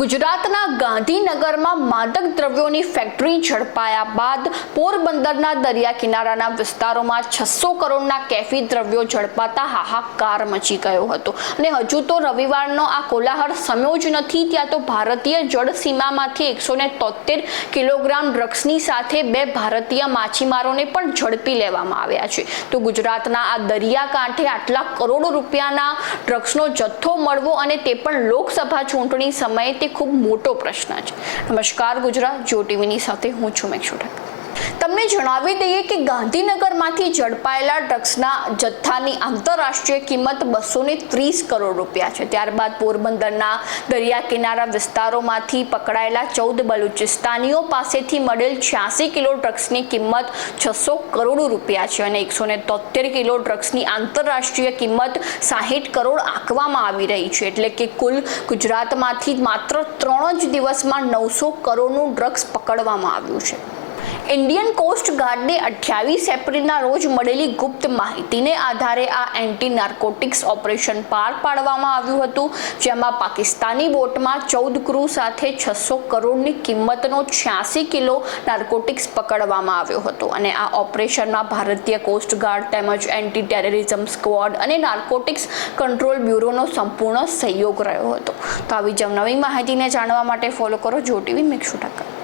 ગુજરાતના ગાંધીનગરમાં માદક દ્રવ્યોની ફેક્ટરી ઝડપાયા બાદ પોરબંદરના દરિયા કિનારાના વિસ્તારોમાં છસો કરોડના કેફી દ્રવ્યો ઝડપાતા હાહાકાર મચી ગયો હતો. અને હજુ તો રવિવારનો આ કોલાહળ સમ્યો જ નથી, ત્યાં તો ભારતીય જળસીમામાંથી એકસો ને તોતેર કિલોગ્રામ ડ્રગ્સની સાથે બે ભારતીય માછીમારોને પણ ઝડપી લેવામાં આવ્યા છે. તો ગુજરાતના આ દરિયા કાંઠે આટલા કરોડો રૂપિયાના ડ્રગ્સનો જથ્થો મળવો અને તે પણ લોકસભા ચૂંટણી સમયે તે ખૂબ મોટો પ્રશ્ન છે. નમસ્કાર ગુજરાત જો ટીવીની સાથે હું છું મેક્ષુ ઠક્કર તમને જણાવી દઈએ કે ગાંધીનગરમાંથી ઝડપાયેલા ડ્રગ્સના જથ્થાની આંતરરાષ્ટ્રીય કિંમત બસો ત્રીસ કરોડ રૂપિયા છે. ત્યારબાદ પોરબંદરના દરિયા કિનારા વિસ્તારોમાંથી પકડાયેલા ચૌદ બલુચિસ્તાનીઓ પાસેથી મળેલ છ્યાસી કિલો ડ્રગ્સની કિંમત છસો કરોડ રૂપિયા છે અને એકસો તોતેર કિલો ડ્રગ્સની આંતરરાષ્ટ્રીય કિંમત સાહીઠ કરોડ આંકવામાં આવી રહી છે. એટલે કે કુલ ગુજરાતમાંથી માત્ર ત્રણ જ દિવસમાં નવસો કરોડનું ડ્રગ્સ પકડવામાં આવ્યું છે. ઇન્ડિયન કોસ્ટ ગાર્ડને અઠ્યાવીસ એપ્રિલના રોજ મળેલી ગુપ્ત માહિતીને આધારે આ એન્ટી નાર્કોટિક્સ ઓપરેશન પાર પાડવામાં આવ્યું હતું, જેમાં પાકિસ્તાની બોટમાં ચૌદ ક્રૂ સાથે છસો કરોડની કિંમતનો છ્યાસી કિલો નાર્કોટિક્સ પકડવામાં આવ્યો હતો. અને આ ઓપરેશનમાં ભારતીય કોસ્ટ ગાર્ડ તેમજ એન્ટી ટેરરિઝમ સ્ક્વોડ અને નાર્કોટિક્સ કંટ્રોલ બ્યુરોનો સંપૂર્ણ સહયોગ રહ્યો હતો. તો આવી જ નવી માહિતીને જાણવા માટે ફોલો કરો જો ટીવી મિક્ષુ ઠક્કર.